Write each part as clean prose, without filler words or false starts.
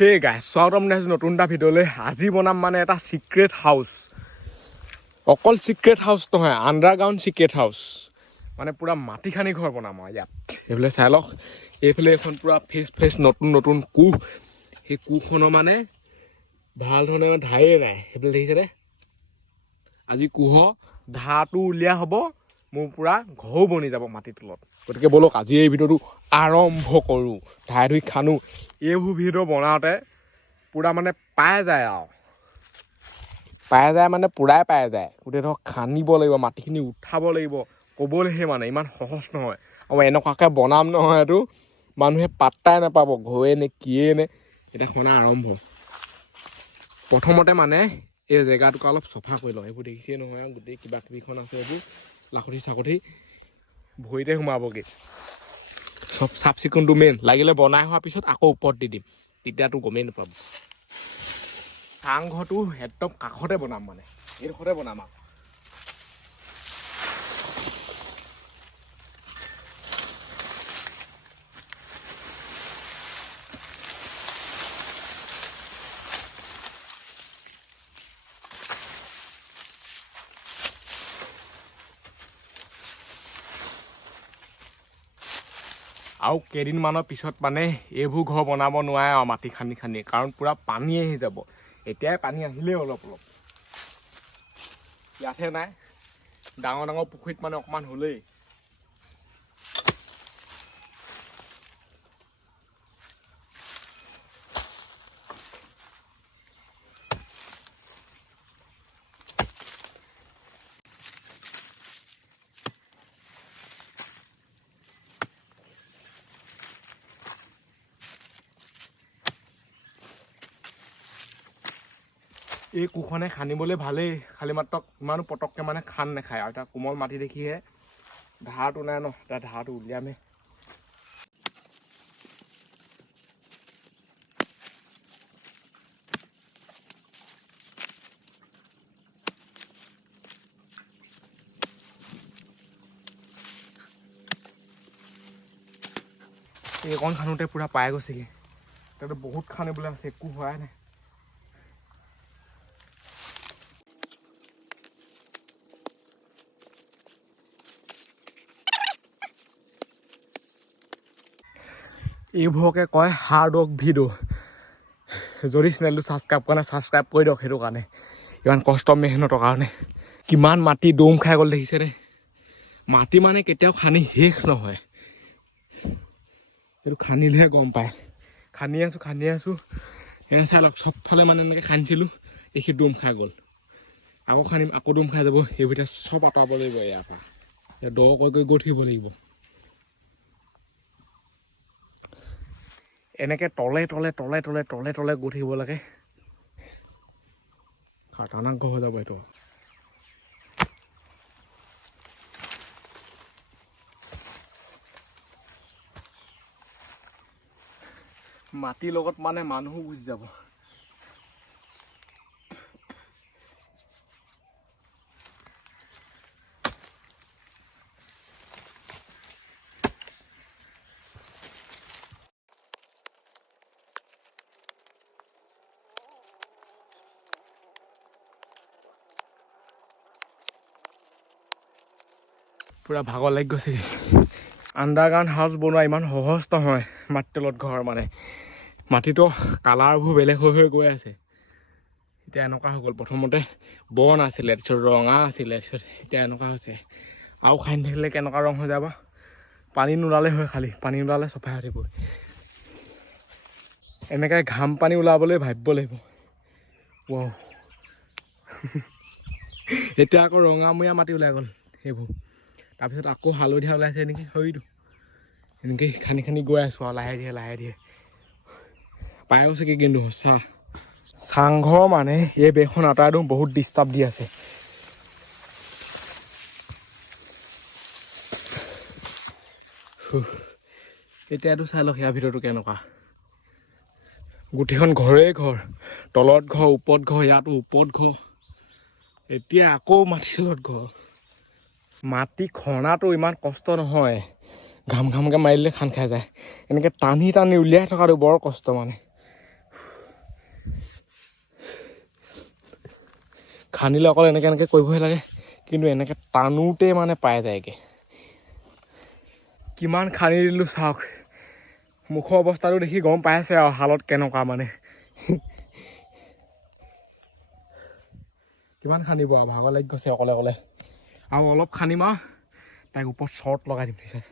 Hey guys, welcome to নতুন এটা ভিডিঅ'লৈ। আজি বনাম মানে এটা সিক্ৰেট হাউচ। অকল সিক্ৰেট হাউচ নহয়, আণ্ডাৰগ্ৰাউণ্ড সিক্ৰেট হাউচ। মানে পুৰা মাটি খানি ঘৰ বনাম আৰু ইয়াত। এইফালে চাই লওক, এইফালে এখন পুৰা ফ্ৰেছ নতুন নতুন কুহ। সেই কুহখনৰ মানে ভাল ধৰণে ধাৰেই নাই। সেইফালে দেখিছেনে? আজি কুহৰ ধাৰটো উলিওৱা হ'ব, মোৰ পুৰা ঘৰো বনি যাব মাটিৰ তলত। গতিকে বলক আজি এই ভিডিঅ'টো আৰম্ভ কৰোঁ। ধাই ধুই খানো। এইবোৰ ভিডিঅ' বনাওঁতে পুৰা মানে পাই যায় আৰু পাই যায় মানে পুৰাই পাই যায়। গোটেই ধৰক খান্দিব লাগিব, মাটিখিনি উঠাব লাগিব, ক'বলৈহে মানে ইমান সহজ নহয়। আৰু এনেকুৱাকৈ বনাম নহয়, এইটো মানুহে পাত্তাই নাপাব ঘৰে নে কিয়ে নে। এতিয়া খনা আৰম্ভ। প্ৰথমতে মানে এই জেগাটোক অলপ চফা কৰি লওঁ। এইবোৰ দেখিছেই নহয়, গোটেই কিবা কিবিখন আছে, এইবোৰ লাখুটি চাকঠি ভৰিতে সোমাবগৈ। চব চাফ চিকুণটো মেইন। লাগিলে বনাই হোৱাৰ পিছত আকৌ ওপৰত দি দিম, তেতিয়াতো গমেই নাপাব। চাংঘৰটো একদম কাষতে বনাম, মানে এইডোখৰতে বনাম আৰু কেইদিনমানৰ পিছত মানে এইবোৰ ঘৰ বনাব নোৱাৰে আৰু মাটি খান্দি খান্দি, কাৰণ পুৰা পানী আহি যাব। এতিয়াই পানী আহিলেই অলপ অলপ, ইয়াতহে নাই। ডাঙৰ ডাঙৰ পুখুৰীত মানে অকণমান হ'লেই। এই কুখনে খান্দিবলৈ ভালেই, খালি মাত্ৰ ইমানো পটককৈ মানে খান নাখায়। আৰু এতিয়া কোমল মাটি দেখিহে ধাৰটো নাই ন, এতিয়া ধাৰটো উলিয়ামে। এইকণ খানোতে পুৰা পাই গৈছেগৈ। তাতে বহুত খানিবলৈ আছে, একো হোৱাই নাই। এইবোৰকে কয় হাৰ্ড ৱৰ্ক ভিডিঅ'। যদি চেনেলটো ছাবস্ক্ৰাইব কৰা নাই, ছাবস্ক্ৰাইব কৰি দিয়ক। সেইটো কাৰণে ইমান কষ্ট মেহনতৰ কাৰণে। কিমান মাটি দম খাই গ'ল দেখিছেনে? মাটি মানে কেতিয়াও খান্দি শেষ নহয়, সেইটো খান্দিলেহে গম পায়। খান্দি আছোঁ এনে চাই লওক। চবফালে মানে এনেকৈ খান্দিছিলোঁ, দেখি দম খাই গ'ল। আকৌ খান্দিম, আকৌ দম খাই যাব। সেইবোৰ চব আঁতৰাব লাগিব ইয়াৰ পৰা। দ কৰি গৈ থাকিব লাগিব। এনেকৈ তলে তলে তলে তলে তলে তলে গৈ থাকিব লাগে। খাতাৰনাক ঘৰ হৈ যাব এইটো। মাটিৰ লগত মানে মানুহো গুচি যাব। পুৰা ভাগৰ লাগি গৈছে। আণ্ডাৰগ্ৰাউণ্ড হাউচ বনোৱা ইমান সহজ নহয়। মাটিৰ তলত ঘৰ মানে মাটিটো কালাৰবোৰ বেলেগ হৈ হৈ গৈ আছে। এতিয়া এনেকুৱা হৈ গ'ল। প্ৰথমতে বন আছিলে, তাৰপিছত ৰঙা আছিলে, তাৰপিছত এতিয়া এনেকুৱা হৈছে। আৰু খান্দি থাকিলে কেনেকুৱা ৰং হৈ যাব। পানী নোলালে হয়, খালি পানী ওলালে চফা হৈ থাকিব। এনেকৈ ঘাম পানী ওলাবলৈ ভাবিব লাগিব। এতিয়া আকৌ ৰঙামূৰীয়া মাটি ওলাই গ'ল সেইবোৰ। তাৰপিছত আকৌ হালধীয়া ওলাইছে নেকি, হয়তো এনেকৈ খান্দি খান্দি গৈ আছোঁ আৰু লাহে ধীৰে পাই গৈছেগৈ। কিন্তু সঁচা চাংঘৰ মানে এই বেখন আঁতৰাই দিওঁ, বহুত ডিষ্টাৰ্ব দি আছে। এতিয়াতো চাই লওক ইয়াৰ ভিতৰতো কেনেকুৱা। গোটেইখন ঘৰেই ঘৰ, তলত ঘৰ, ওপৰত ঘৰ, ইয়াতো ওপৰত ঘৰ। এতিয়া আকৌ মাটিৰ তলত ঘৰ। মাটি খনাটো ইমান কষ্ট নহয়, ঘামকৈ মাৰি দিলে খান্দ খাই যায়। এনেকৈ টানি টানি উলিয়াই থকাটো বৰ কষ্ট মানে। খান্দিলে অকল এনেকৈ কৰিবহে লাগে, কিন্তু এনেকৈ টানোতে মানে পাই যায়গৈ। কিমান খান্দি দিলোঁ চাওক, মুখৰ অৱস্থাটো দেখি গম পাইছে আৰু হালত কেনেকুৱা মানে। কিমান খান্দিব আৰু, ভাগৰ লাগি গৈছে অকলে অকলে। আৰু অলপ খান্দিম আৰু তাইক ওপৰত শ্বৰ্ট লগাই দিম পিছত।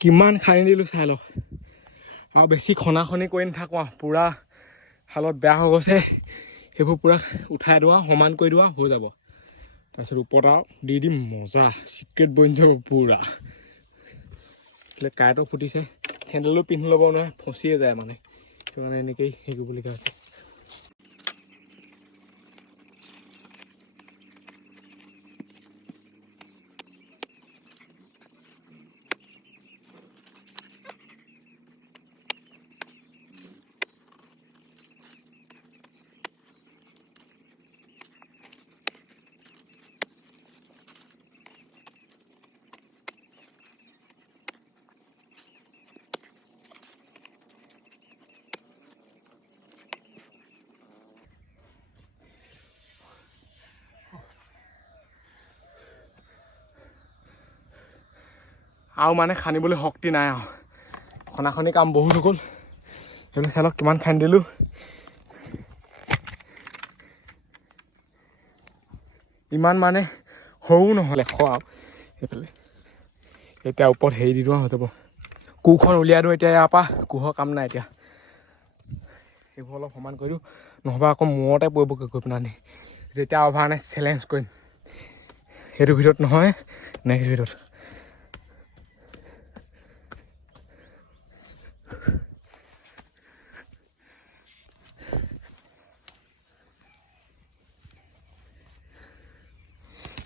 কিমান খান্দি দিলোঁ চাই লওক। আৰু বেছি খনা-খনি কৰি নাথাকোঁ আৰু, পূৰা হালত বেয়া হৈ গৈছে সেইবোৰ পূৰা উঠাই দিওঁ, সমান কৰি দিওঁ, হৈ যাব। তাৰপিছত ওপৰত আৰু দি দিম, মজা চিক্ৰেট বনি যাব পূৰা। কাৰেণ্টও ফুটিছে, চেণ্ডেলো পিন্ধি ল'ব নহয়, ফচিয়ে যায় মানে, সেইটো কাৰণে এনেকেই হেৰি কৰিবলগীয়া হৈছে। আৰু মানে খান্দিবলৈ শক্তি নাই আৰু, খনা-খনি কাম বহুত হৈ গ'ল। সেইবোৰ চাই লওক কিমান খান্দিলোঁ। ইমান মানে সৰু নহ'লে আৰু সেইফালে এতিয়া ওপৰত হেৰি দি দিওঁ হৈ যাব। কোৰখন উলিয়াই দিওঁ এতিয়া ইয়াৰ পৰা, কোৰৰ কাম নাই এতিয়া। সেইবোৰ অলপ সমান কৰি দিওঁ, নহ'বা আকৌ মূৰতে পৰিবগৈ গৈ পেলাই। যেতিয়া অভাৰনেছ চেলেঞ্জ কৰিম, সেইটো ভিডিঅ'ত নহয়, নেক্সট ভিডিঅ'ত।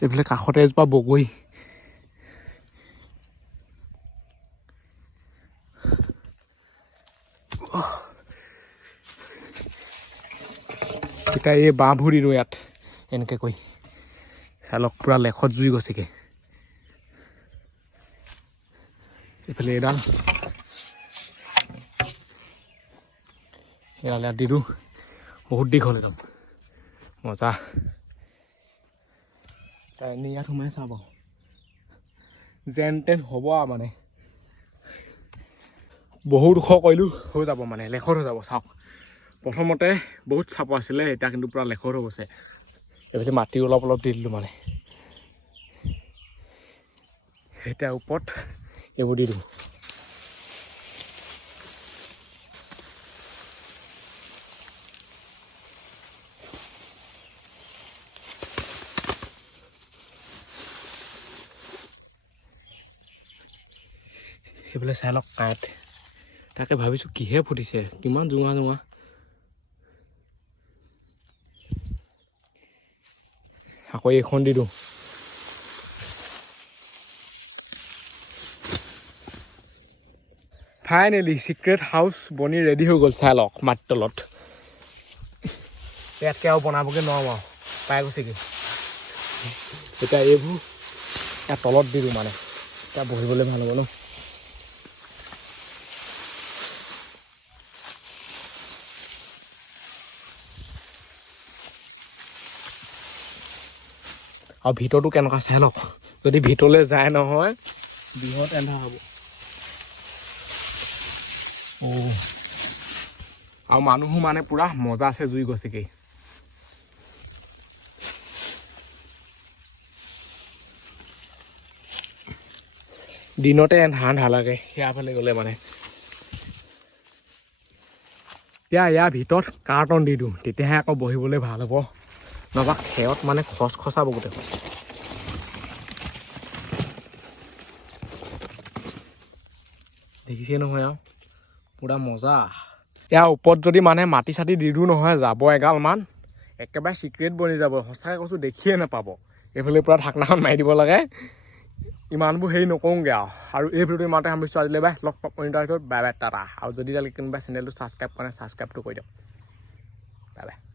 এইফালে কাষতে এজোপা বগৰী, এতিয়া এই বাঁহবোৰ দি দিওঁ ইয়াত এনেকৈ কৰি, চাই লওক পূৰা লেখত জুই গৈছেগৈ। এইফালে এডাল ইয়াত দি দিওঁ, বহুত দীঘল একদম মজা। তাই এনেই ইয়াত সোমাই চাব, যেন তেন হ'ব আৰু মানে। বহুত ওখ কৰিলোঁ, হৈ যাব মানে, লেখত হৈ যাব। চাওক প্ৰথমতে বহুত চাপ আছিলে, এতিয়া কিন্তু পূৰা লেখত হৈ গৈছে। এইফালে মাটি অলপ অলপ দি দিলোঁ মানে। এতিয়া ওপৰত এইবোৰ দি দিওঁ। সেইফালে চাই লওক কাঠ, তাকে ভাবিছোঁ কিহে ফুটিছে, কিমান জোঙা জোঙা। আকৌ এইখন দি দিওঁ। ফাইনেলি চিক্ৰেট হাউচ বনি ৰেডি হৈ গ'ল, চাই লওক মাটিৰ তলত। ইয়াতকৈ আৰু বনাবগৈ নোৱাৰোঁ আৰু, পাই গৈছেগৈ। এতিয়া এইবোৰ ইয়াত তলত দি দিওঁ মানে, এতিয়া বহিবলৈ ভাল হ'ব ন। আৰু ভিতৰটো কেনেকুৱা চাই লওক, যদি ভিতৰলৈ যায় নহয় বৃহৎ এন্ধাৰ হ'ব। আৰু মানুহো মানে পূৰা মজা আছে, জুই গছেগৈ। দিনতে এন্ধাৰ লাগে সেয়া ফালে গ'লে মানে। এতিয়া ইয়াৰ ভিতৰত কাৰ্টন দি দিওঁ, তেতিয়াহে আকৌ বহিবলৈ ভাল হ'ব, নহবা খেৰত মানে খচাব গোটেই। দেখিছে নহয় আৰু পূৰা মজা। ইয়াৰ ওপৰত যদি মানে মাটি চাটি দি দিওঁ নহয়, যাব এগালমান, একেবাৰে চিক্ৰেট বনি যাব। সঁচাকৈ কৈছোঁ, দেখিয়ে নাপাব। এইফালে পূৰা ঢাকনাখন মাৰি দিব লাগে, ইমানবোৰ হেৰি নকৰোঁগৈ আৰু এই ভিডিঅ'টো ইমানতে সামৰিছোঁ আজিলৈ বাই লগ পাম বাই বাই টাটা আৰু যদি কোনোবাই চেনেলটো ছাবস্ক্ৰাইব কৰে ছাবস্ক্ৰাইবটো কৰি দিয়ক বাই বাই